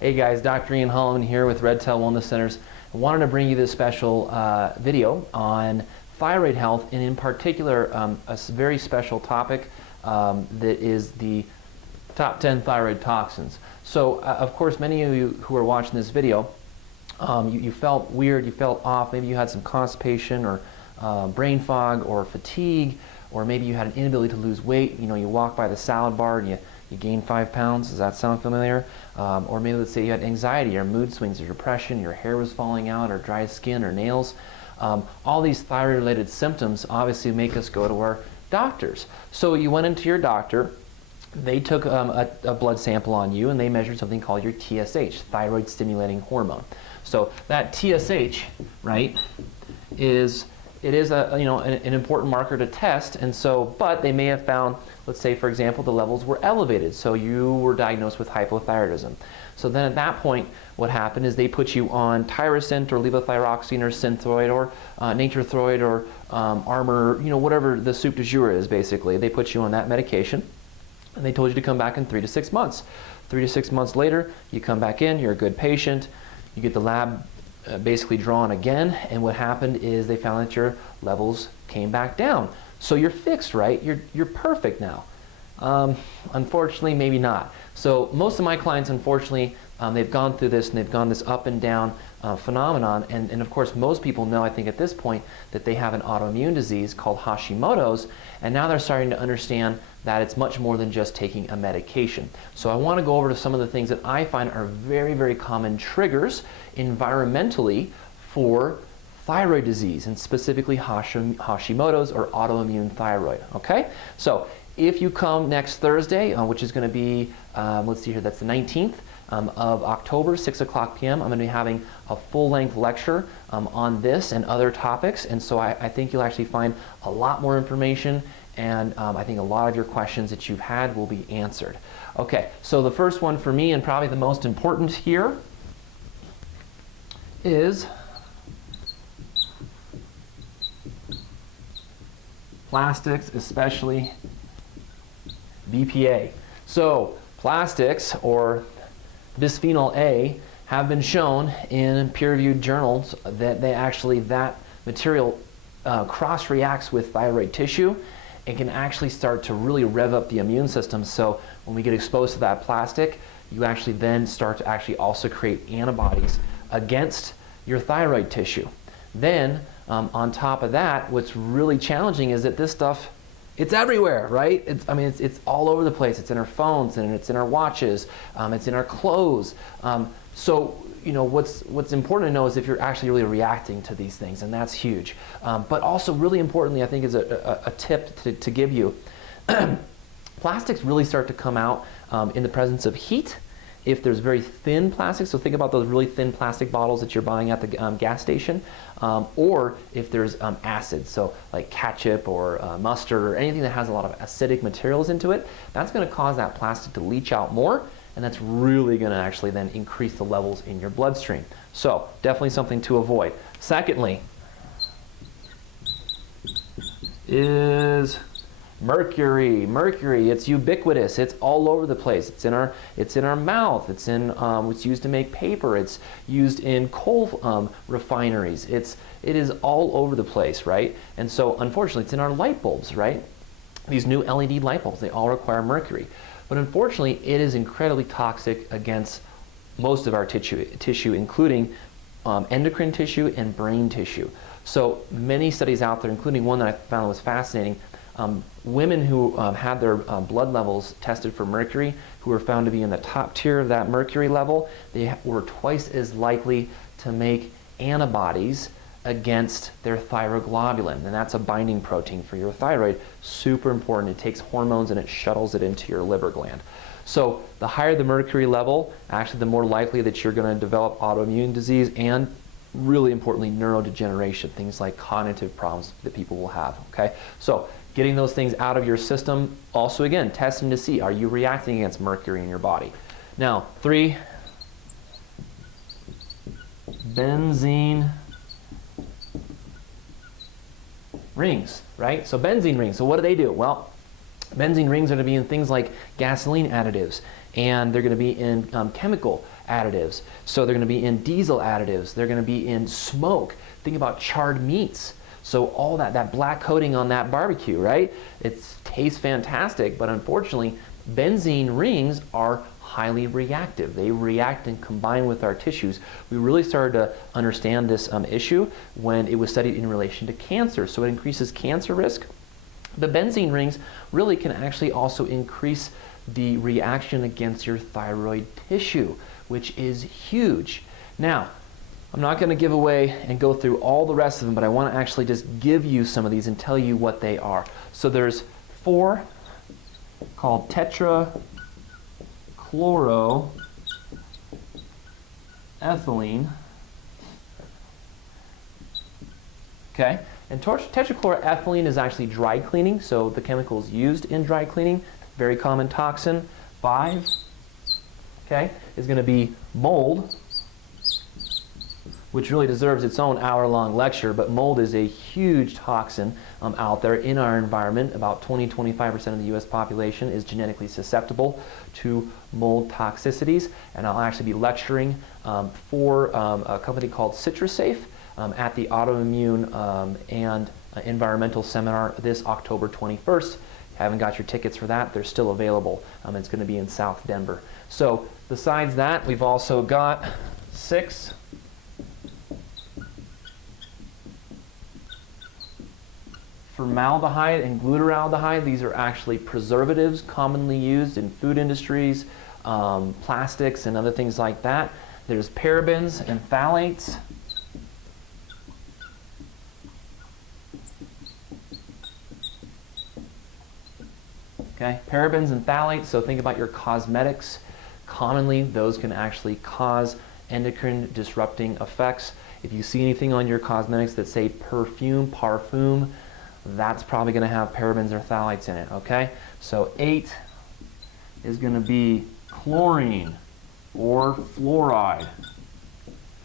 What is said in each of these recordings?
Hey guys, Dr. Ian Hollaman here with Red Tail Wellness Centers. I wanted to bring you this special video on thyroid health, and in particular a very special topic that is the top 10 thyroid toxins. So of course many of you who are watching this video, you felt weird, you felt off, maybe you had some constipation or brain fog or fatigue, or maybe you had an inability to lose weight. You know, you walk by the salad bar and you gain 5 pounds. Does that sound familiar? Or maybe let's say you had anxiety or mood swings or depression, your hair was falling out or dry skin or nails. All these thyroid related symptoms obviously make us go to our doctors. So you went into your doctor, they took a blood sample on you and they measured something called your TSH, thyroid stimulating hormone. So that TSH, right, is an important marker to test, and so, but they may have found, let's say for example, the levels were elevated, so you were diagnosed with hypothyroidism. So then at that point, what happened is they put you on Tyrosint or levothyroxine or Synthroid or Natrethroid or Armour, whatever the soup du jour is basically. They put you on that medication, and they told you to come back in 3 to 6 months. 3 to 6 months later, you come back in, you're a good patient, you get the lab basically drawn again, and what happened is they found that your levels came back down. So you're fixed, right? You're perfect now. Unfortunately, maybe not. So most of my clients, unfortunately, they've gone through this and they've gone this up and down phenomenon, and of course most people know, I think at this point, that they have an autoimmune disease called Hashimoto's, and now they're starting to understand that it's much more than just taking a medication. So I want to go over to some of the things that I find are very, very common triggers environmentally for thyroid disease, and specifically Hashimoto's or autoimmune thyroid, okay? So if you come next Thursday, which is going to be, let's see here, that's the 19th of October, 6 o'clock p.m., I'm going to be having a full-length lecture on this and other topics, and so I think you'll actually find a lot more information, and I think a lot of your questions that you've had will be answered. Okay, so the first one for me, and probably the most important here, is plastics, especially BPA. So plastics, or bisphenol A, have been shown in peer-reviewed journals that that material cross-reacts with thyroid tissue and can actually start to really rev up the immune system. So when we get exposed to that plastic, you actually then start to actually also create antibodies against your thyroid tissue. Then on top of that, what's really challenging is that this stuff, it's everywhere, right? It's all over the place. It's in our phones, and it's in our watches, it's in our clothes. So what's important to know is if you're actually really reacting to these things, and that's huge. But also really importantly, I think, is a tip to give you. Plastics really start to come out in the presence of heat. If there's very thin plastic, so think about those really thin plastic bottles that you're buying at the gas station, or if there's acid, so like ketchup or mustard or anything that has a lot of acidic materials into it, that's going to cause that plastic to leach out more, and that's really going to actually then increase the levels in your bloodstream. So definitely something to avoid. Secondly is mercury. Mercury, it's ubiquitous. It's all over the place. It's in our mouth. It's used to make paper. It's used in coal refineries. It is all over the place, right? And so unfortunately, it's in our light bulbs, right? These new LED light bulbs, they all require mercury. But unfortunately, it is incredibly toxic against most of our tissue, including endocrine tissue and brain tissue. So many studies out there, including one that I found was fascinating, women who had their blood levels tested for mercury, who were found to be in the top tier of that mercury level, they were twice as likely to make antibodies against their thyroglobulin, and that's a binding protein for your thyroid. Super important. It takes hormones and it shuttles it into your liver gland. So the higher the mercury level, actually the more likely that you're going to develop autoimmune disease, and really importantly, neurodegeneration, things like cognitive problems that people will have, okay? So getting those things out of your system. Also, again, testing to see, are you reacting against mercury in your body? Now, 3, benzene rings, right? So benzene rings, so what do they do? Well, benzene rings are going to be in things like gasoline additives, and they're going to be in chemical additives. So they're going to be in diesel additives. They're going to be in smoke. Think about charred meats. So all that black coating on that barbecue, right? It tastes fantastic, but unfortunately, benzene rings are highly reactive. They react and combine with our tissues. We really started to understand this issue when it was studied in relation to cancer. So it increases cancer risk. The benzene rings really can actually also increase the reaction against your thyroid tissue, which is huge. Now, I'm not going to give away and go through all the rest of them, but I want to actually just give you some of these and tell you what they are. So there's 4 called tetrachloroethylene. Okay, and tetrachloroethylene is actually dry cleaning, so the chemical is used in dry cleaning. Very common toxin. 5, okay, is going to be mold, which really deserves its own hour-long lecture, but mold is a huge toxin out there in our environment. About 20-25% of the U.S. population is genetically susceptible to mold toxicities, and I'll actually be lecturing for a company called CitraSafe at the Autoimmune and Environmental Seminar this October 21st. Haven't got your tickets for that, they're still available. It's going to be in South Denver. So besides that, we've also got 6 formaldehyde and glutaraldehyde. These are actually preservatives commonly used in food industries, plastics, and other things like that. There's parabens and phthalates. Okay, parabens and phthalates, so think about your cosmetics. Commonly, those can actually cause endocrine disrupting effects. If you see anything on your cosmetics that say parfum, that's probably going to have parabens or phthalates in it, okay? So 8 is going to be chlorine or fluoride.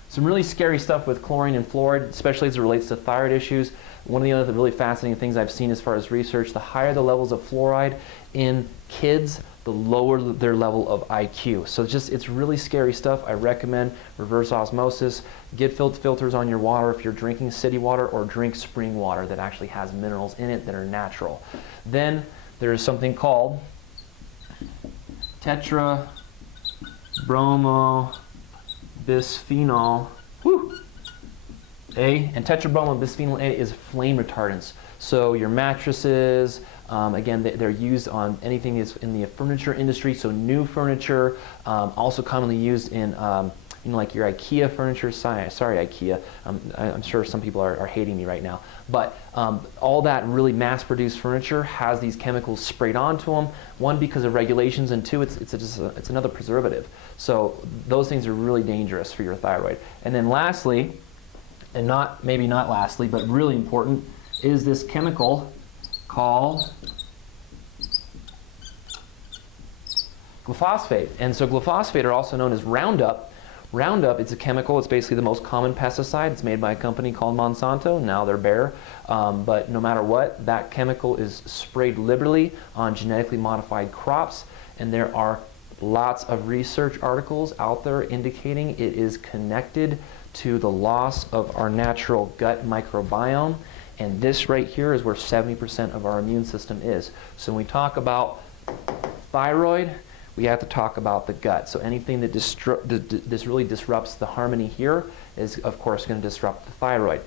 Some really scary stuff with chlorine and fluoride, especially as it relates to thyroid issues. One of the other really fascinating things I've seen as far as research, the higher the levels of fluoride in kids, the lower their level of IQ. So it's really scary stuff. I recommend reverse osmosis. Get filters on your water if you're drinking city water, or drink spring water that actually has minerals in it that are natural. Then there's something called tetrabromobisphenol A, and tetrabromobisphenol A is flame retardants. So your mattresses, again, they're used on anything that's in the furniture industry, so new furniture, also commonly used in like your IKEA furniture. Sorry IKEA, I'm sure some people are hating me right now, but all that really mass-produced furniture has these chemicals sprayed onto them. One, because of regulations, and 2, it's another preservative. So those things are really dangerous for your thyroid. And then lastly, and maybe not lastly, but really important, is this chemical called glyphosate. And so glyphosate are also known as Roundup. Roundup, it's a chemical, it's basically the most common pesticide. It's made by a company called Monsanto, now they're Bayer. But no matter what, that chemical is sprayed liberally on genetically modified crops, and there are lots of research articles out there indicating it is connected to the loss of our natural gut microbiome. And this right here is where 70% of our immune system is. So when we talk about thyroid, we have to talk about the gut. So anything that this really disrupts the harmony here is, of course, going to disrupt the thyroid.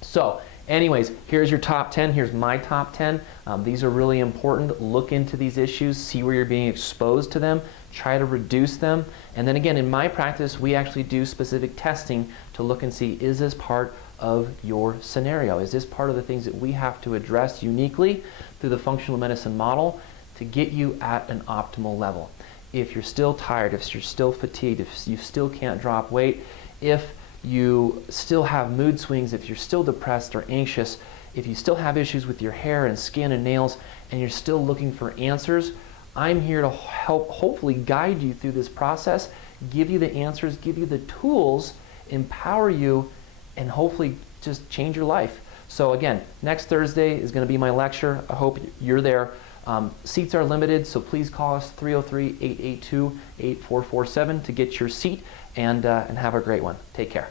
So anyways, here's your top 10. Here's my top 10. These are really important. Look into these issues, see where you're being exposed to them, try to reduce them. And then again, in my practice, we actually do specific testing to look and see, is this part of your scenario? Is this part of the things that we have to address uniquely through the functional medicine model to get you at an optimal level? If you're still tired, if you're still fatigued, if you still can't drop weight, if you still have mood swings, if you're still depressed or anxious, if you still have issues with your hair and skin and nails, and you're still looking for answers, I'm here to help hopefully guide you through this process, give you the answers, give you the tools, empower you, and hopefully just change your life. So again, next Thursday is going to be my lecture. I hope you're there. Seats are limited, so please call us 303-882-8447 to get your seat, and have a great one. Take care.